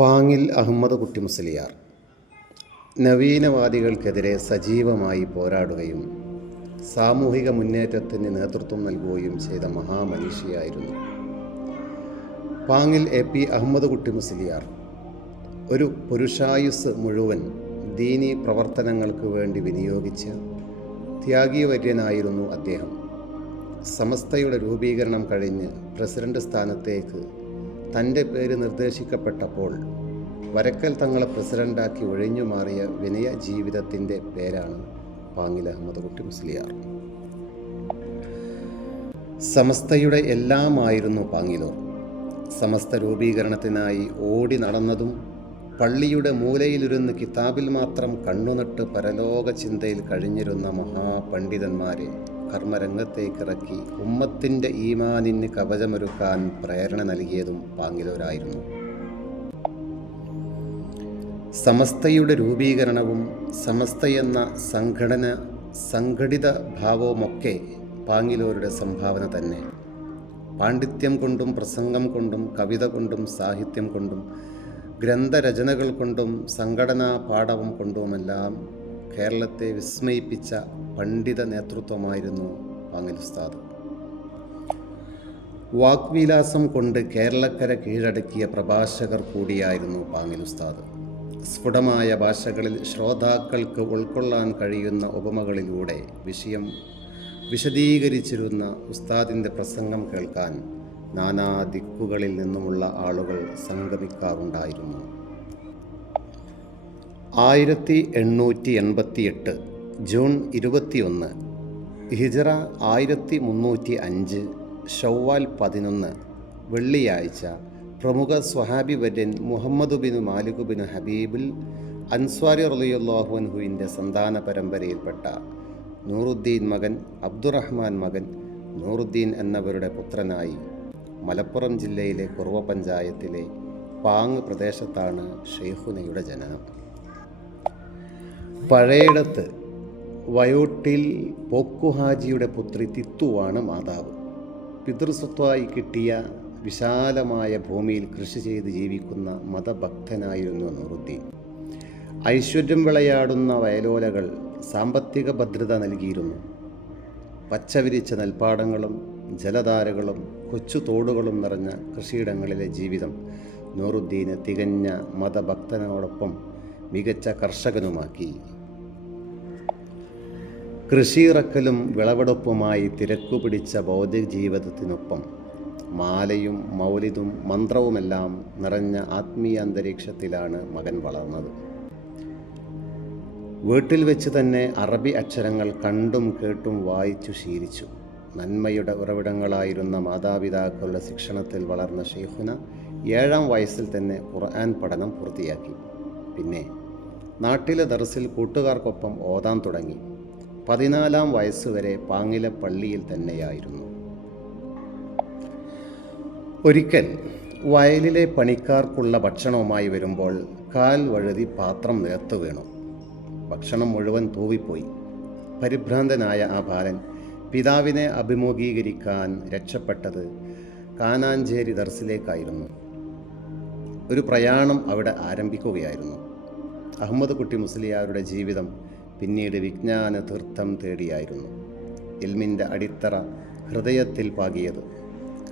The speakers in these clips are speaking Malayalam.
പാങ്ങിൽ അഹമ്മദ് കുട്ടി മുസ്ലിയാർ. നവീനവാദികൾക്കെതിരെ സജീവമായി പോരാടുകയും സാമൂഹിക മുന്നേറ്റത്തിന് നേതൃത്വം നൽകുകയും ചെയ്ത മഹാമനീഷിയായിരുന്നു. Pangil A P Ahmad Kutty Musliyar. ഒരു പുരുഷായുസ് മുഴുവൻ ദീനി പ്രവർത്തനങ്ങൾക്ക് വേണ്ടി വിനിയോഗിച്ച ത്യാഗീവര്യനായിരുന്നു അദ്ദേഹം. സമസ്തയുടെ രൂപീകരണം കഴിഞ്ഞ് പ്രസിഡന്റ് സ്ഥാനത്തേക്ക് തന്റെ പേര് നിർദ്ദേശിക്കപ്പെട്ടപ്പോൾ വരക്കൽ തങ്ങളെ പ്രസിഡന്റാക്കി ഒഴിഞ്ഞു മാറിയ വിനയ ജീവിതത്തിന്റെ പേരാണ് പാങ്ങിൽ അഹമ്മദ് കുട്ടി മുസ്ലിയാർ. സമസ്തയുടെ എല്ലാമായിരുന്നു പാങ്ങിലോർ സമസ്ത രൂപീകരണത്തിനായി ഓടി നടന്നതും പള്ളിയുടെ മൂലയിലിരുന്ന് കിതാബിൽ മാത്രം കണ്ണുനട്ട് പരലോക ചിന്തയിൽ കഴിഞ്ഞിരുന്ന മഹാപണ്ഡിതന്മാരെ കർമ്മരംഗത്തേക്കിറക്കി ഉമ്മത്തിന്റെ ഈമാനിന് കവചമൊരുക്കാൻ പ്രേരണ നൽകിയതും പാങ്ങിലോരായിരുന്നു. സമസ്തയുടെ രൂപീകരണവും സമസ്തയെന്ന സംഘടന സംഘടിത ഭാവവുമൊക്കെ പാങ്ങിലോരുടെ സംഭാവന തന്നെ. പാണ്ഡിത്യം കൊണ്ടും പ്രസംഗം കൊണ്ടും കവിത കൊണ്ടും സാഹിത്യം കൊണ്ടും ഗ്രന്ഥരചനകൾ കൊണ്ടും സംഘടനാ പാഠവും കൊണ്ടുമെല്ലാം കേരളത്തെ വിസ്മയിപ്പിച്ച പണ്ഡിത നേതൃത്വമായിരുന്നു പാങ്ങിൽ ഉസ്താദ് വാക്വിലാസം കൊണ്ട് കേരളക്കര കീഴടക്കിയ പ്രഭാഷകർ കൂടിയായിരുന്നു പാങ്ങിൽ ഉസ്താദ് സ്ഫുടമായ ഭാഷകളിൽ ശ്രോതാക്കൾക്ക് ഉൾക്കൊള്ളാൻ കഴിയുന്ന ഉപമകളിലൂടെ വിഷയം വിശദീകരിച്ചിരുന്ന ഉസ്താദിന്റെ പ്രസംഗം കേൾക്കാൻ നാനാ ദിക്കുകളിൽ നിന്നുമുള്ള ആളുകൾ സംഗമിക്കാറുണ്ടായിരുന്നു. ആയിരത്തി എണ്ണൂറ്റി എൺപത്തി എട്ട് ജൂൺ ഇരുപത്തിയൊന്ന് ഹിജറ ആയിരത്തി മുന്നൂറ്റി അഞ്ച് ഷവ്വാൽ പതിനൊന്ന് വെള്ളിയാഴ്ച പ്രമുഖ സ്വഹാബി വര്യൻ മുഹമ്മദ് ബിൻ മാലിക് ബിൻ ഹബീബിൽ അൻസ്വാരി റലിയുല്ലാഹുൻഹുവിന്റെ സന്താന പരമ്പരയിൽപ്പെട്ട നൂറുദ്ദീൻ മകൻ അബ്ദുറഹ്മാൻ മകൻ നൂറുദ്ദീൻ എന്നവരുടെ പുത്രനായി മലപ്പുറം ജില്ലയിലെ കുറവ പഞ്ചായത്തിലെ പാങ് പ്രദേശത്താണ് ഷെയ്ഖുനയുടെ ജനനം. പഴയിടത്ത് വയോട്ടിൽ പോക്കുഹാജിയുടെ പുത്രി തിത്തുവാണ് മാതാവ്. പിതൃസ്വത്വമായി കിട്ടിയ വിശാലമായ ഭൂമിയിൽ കൃഷി ചെയ്ത് ജീവിക്കുന്ന മതഭക്തനായിരുന്നു നൂറുദ്ദീൻ. ഐശ്വര്യം വിളയാടുന്ന വയലോലകൾ സാമ്പത്തിക ഭദ്രത നൽകിയിരുന്നു. പച്ചവിരിച്ച നെൽപ്പാടങ്ങളും ജലധാരകളും കൊച്ചു തോടുകളും നിറഞ്ഞ കൃഷിയിടങ്ങളിലെ ജീവിതം നൂറുദ്ദീന് തികഞ്ഞ മതഭക്തനോടൊപ്പം മികച്ച കർഷകനുമാക്കി. കൃഷിയിറക്കലും വിളവെടുപ്പുമായി തിരക്കു പിടിച്ച ഭൗതിക ജീവിതത്തിനൊപ്പം മാലയും മൗലിതും മന്ത്രവുമെല്ലാം നിറഞ്ഞ ആത്മീയ അന്തരീക്ഷത്തിലാണ് മകൻ വളർന്നത്. വീട്ടിൽ വെച്ച് തന്നെ അറബി അക്ഷരങ്ങൾ കണ്ടും കേട്ടും വായിച്ചു ശീലിച്ചു. നന്മയുടെ ഉറവിടങ്ങളായിരുന്ന മാതാപിതാക്കളുടെ ശിക്ഷണത്തിൽ വളർന്ന ഷെയ്ഖുന ഏഴാം വയസ്സിൽ തന്നെ ഖുർആൻ പഠനം പൂർത്തിയാക്കി. പിന്നെ നാട്ടിലെ ദർസിൽ കൂട്ടുകാർക്കൊപ്പം ഓതാൻ തുടങ്ങി. പതിനാലാം വയസ്സുവരെ പാങ്ങിലെ പള്ളിയിൽ തന്നെയായിരുന്നു. ഒരിക്കൽ വയലിലെ പണിക്കാർക്കുള്ള ഭക്ഷണവുമായി വരുമ്പോൾ കാൽ വഴുതി പാത്രം നിലത്തു വീണു. ഭക്ഷണം മുഴുവൻ തൂവിപ്പോയി. പരിഭ്രാന്തനായ ആ ബാലൻ പിതാവിനെ അഭിമുഖീകരിക്കാൻ രക്ഷപ്പെട്ടത് കാനാഞ്ചേരി ദർസിലേക്കായിരുന്നു. ഒരു പ്രയാണം അവിടെ ആരംഭിക്കുകയായിരുന്നു. അഹമ്മദ് കുട്ടി മുസ്ലിയാരുടെ ജീവിതം പിന്നീട് വിജ്ഞാന തീർത്ഥം തേടിയായിരുന്നു. ഇൽമിന്റെ അടിത്തറ ഹൃദയത്തിൽ പാകിയത്.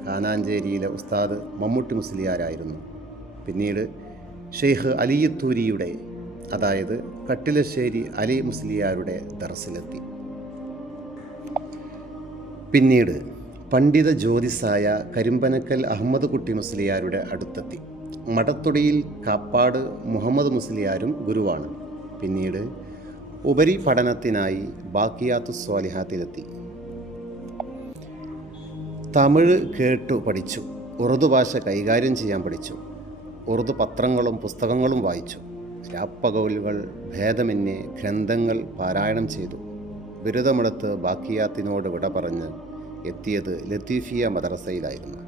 കാനാഞ്ചേരിയിലെ ഉസ്താദ് മമ്മൂട്ടി മുസ്ലിയാരായിരുന്നു. പിന്നീട് ഷെയ്ഖ് അലിയത്തൂരിയുടെ അതായത് കട്ടിലശ്ശേരി അലി മുസ്ലിയാരുടെ ദർസിലെത്തി. പിന്നീട് പണ്ഡിത ജ്യോതിസായ കരിമ്പനക്കൽ അഹമ്മദ് കുട്ടി മുസ്ലിയാരുടെ അടുത്തെത്തി. മടത്തൊടിയിൽ കാപ്പാട് മുഹമ്മദ് മുസ്ലിയാരും ഗുരുവാണ്. പിന്നീട് ഉപരി പഠനത്തിനായി ബാക്കിയാത്തു സ്വാലിഹാത്തിലെത്തി. തമിഴ് കേട്ടു പഠിച്ചു. ഉറുദു ഭാഷ കൈകാര്യം ചെയ്യാൻ പഠിച്ചു. ഉറുദു പത്രങ്ങളും പുസ്തകങ്ങളും വായിച്ചു. രാപ്പകലുകൾ ഭേദമന്യേ ഗ്രന്ഥങ്ങൾ പാരായണം ചെയ്തു. ബിരുദമെടുത്ത് ബാക്കിയാത്തിനോട് വിട പറഞ്ഞ് എത്തിയത് ലത്തീഫിയ മദ്രസയിലായിരുന്നു.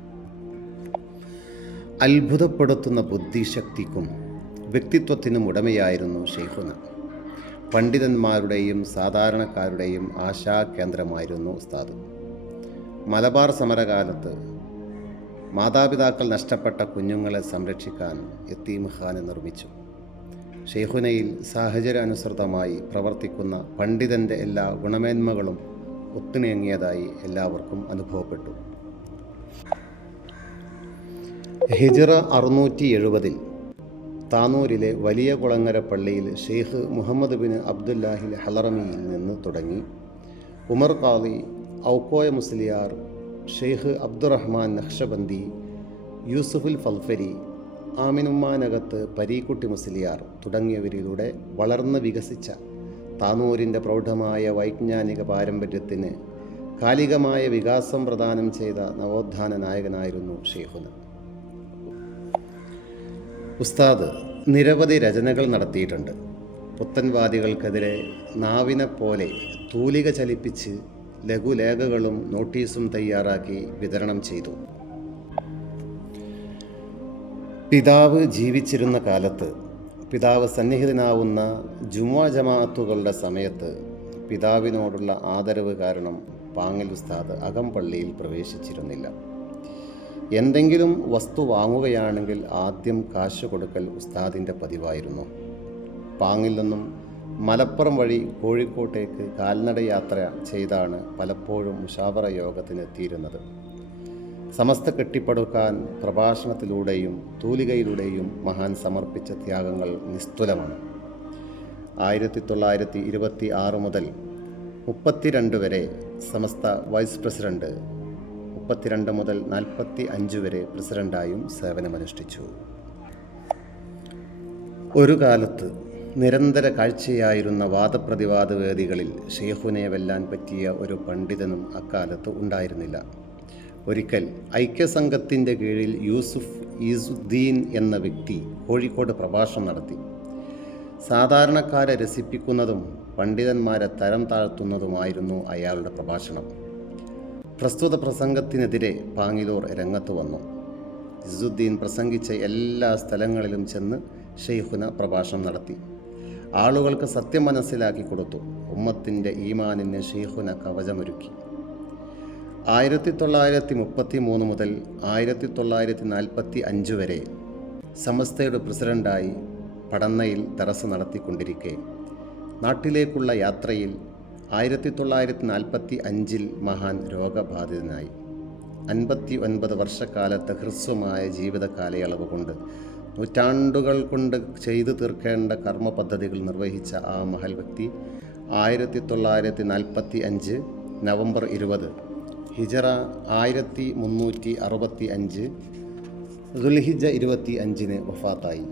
അത്ഭുതപ്പെടുത്തുന്ന ബുദ്ധിശക്തിക്കും വ്യക്തിത്വത്തിനും ഉടമയായിരുന്നു ഷെയ്ഖുന പണ്ഡിതന്മാരുടെയും സാധാരണക്കാരുടെയും ആശാകേന്ദ്രമായിരുന്നു ഉസ്താദ്. മലബാർ സമരകാലത്ത് മാതാപിതാക്കൾ നഷ്ടപ്പെട്ട കുഞ്ഞുങ്ങളെ സംരക്ഷിക്കാൻ യത്തീംഖാനെ നിർമ്മിച്ചു. ഷെയ്ഖുനയിൽ സാഹചര്യാനുസൃതമായി പ്രവർത്തിക്കുന്ന പണ്ഡിതന്റെ എല്ലാ ഗുണമേന്മകളും ഒത്തിണങ്ങിയതായി എല്ലാവർക്കും അനുഭവപ്പെട്ടു. ഹിജറ അറുന്നൂറ്റി എഴുപതിൽ താനൂരിലെ വലിയ കുളങ്ങര പള്ളിയിൽ ഷെയ്ഖ് മുഹമ്മദ് ബിൻ അബ്ദുല്ലാഹിൽ ഹലറമിയിൽ നിന്ന് തുടങ്ങി. ഉമർ കാളി ഔക്കോയ മുസ്ലിയാർ ഷെയ്ഖ് അബ്ദുറഹ്മാൻ നഖ്ഷബന്തി യൂസുഫുൽ ഫൽഫരി ആമിനുമ്മാനകത്ത് പരീക്കുട്ടി മുസ്ലിയാർ തുടങ്ങിയവരിലൂടെ വളർന്ന് വികസിച്ച താനൂരിന്റെ പ്രൗഢമായ വൈജ്ഞാനിക പാരമ്പര്യത്തിന് കാലികമായ വികാസം പ്രദാനം ചെയ്ത നവോത്ഥാന നായകനായിരുന്നു ഷെയ്ഖുന ഉസ്താദ് നിരവധി രചനകൾ നടത്തിയിട്ടുണ്ട്. പുത്തൻവാദികൾക്കെതിരെ നാവിനെ പോലെ തൂലിക ചലിപ്പിച്ച് ലഘുലേഖകളും നോട്ടീസും തയ്യാറാക്കി വിതരണം ചെയ്തു. പിതാവ് ജീവിച്ചിരുന്ന കാലത്ത് പിതാവ് സന്നിഹിതനാവുന്ന ജുമാ ജമാഅത്തുകളുടെ സമയത്ത് പിതാവിനോടുള്ള ആദരവ് കാരണം പാങ്ങൽ ഉസ്താദ് അകംപള്ളിയിൽ പ്രവേശിച്ചിരുന്നില്ല. എന്തെങ്കിലും വസ്തു വാങ്ങുകയാണെങ്കിൽ ആദ്യം കാശ് കൊടുക്കൽ ഉസ്താദിന്റെ പതിവായിരുന്നു. പാങ്ങിൽ നിന്നും മലപ്പുറം വഴി കോഴിക്കോട്ടേക്ക് കാൽനട യാത്ര ചെയ്താണ് പലപ്പോഴും മുഷാവറ യോഗത്തിന് എത്തിയിരുന്നത് സമസ്ത കെട്ടിപ്പടുക്കാൻ പ്രഭാഷണത്തിലൂടെയും തൂലികയിലൂടെയും മഹാൻ സമർപ്പിച്ച ത്യാഗങ്ങൾ നിസ്തുലമാണ്. ആയിരത്തി തൊള്ളായിരത്തി ഇരുപത്തി ആറ് മുതൽ മുപ്പത്തിരണ്ട് വരെ സമസ്ത വൈസ് പ്രസിഡന്റ് മുപ്പത്തിരണ്ട് മുതൽ നാൽപ്പത്തി അഞ്ച് വരെ പ്രസിഡന്റായും സേവനമനുഷ്ഠിച്ചു. ഒരു കാലത്ത് നിരന്തര കാഴ്ചയായിരുന്ന വാദപ്രതിവാദ വേദികളിൽ ഷെയ്ഖുനെ വെല്ലാൻ പറ്റിയ ഒരു പണ്ഡിതനും അക്കാലത്ത് ഉണ്ടായിരുന്നില്ല. ഒരിക്കൽ ഐക്യസംഘത്തിന്റെ കീഴിൽ യൂസുഫ് ഈസുദ്ദീൻ എന്ന വ്യക്തി കോഴിക്കോട് പ്രഭാഷണം നടത്തി. സാധാരണക്കാരെ രസിപ്പിക്കുന്നതും പണ്ഡിതന്മാരെ തരം താഴ്ത്തുന്നതുമായിരുന്നു അയാളുടെ പ്രഭാഷണം. പ്രസ്തുത പ്രസംഗത്തിനെതിരെ പാങ്ങിലോർ രംഗത്ത് വന്നു. ഇസുദ്ദീൻ പ്രസംഗിച്ച എല്ലാ സ്ഥലങ്ങളിലും ചെന്ന് ഷെയ്ഖുന പ്രഭാഷണം നടത്തി. ആളുകൾക്ക് സത്യം മനസ്സിലാക്കി കൊടുത്തു. ഉമ്മത്തിന്റെ ഈമാനിന് ഷെയ്ഖുന കവചമൊരുക്കി. ആയിരത്തി തൊള്ളായിരത്തി മുപ്പത്തി മൂന്ന് മുതൽ ആയിരത്തി തൊള്ളായിരത്തി നാൽപ്പത്തി അഞ്ച് വരെ സമസ്തയുടെ പ്രസിഡന്റായി പടന്നയിൽ തറസ് നടത്തിക്കൊണ്ടിരിക്കെ. നാട്ടിലേക്കുള്ള യാത്രയിൽ ആയിരത്തി തൊള്ളായിരത്തി നാൽപ്പത്തി അഞ്ചിൽ മഹാൻ രോഗബാധിതനായി. അൻപത്തി ഒൻപത് വർഷക്കാലത്തെ ഹ്രസ്വമായ ജീവിത കാലയളവ് കൊണ്ട് നൂറ്റാണ്ടുകൾ കൊണ്ട് ചെയ്തു തീർക്കേണ്ട കർമ്മ പദ്ധതികൾ നിർവഹിച്ച ആ മഹൽ വ്യക്തി ആയിരത്തി തൊള്ളായിരത്തി നാൽപ്പത്തി അഞ്ച് നവംബർ ഇരുപത് ഹിജറ ആയിരത്തി മുന്നൂറ്റി അറുപത്തി അഞ്ച് ദുൽഹിജ ഇരുപത്തി അഞ്ചിന് വഫാത്തായി.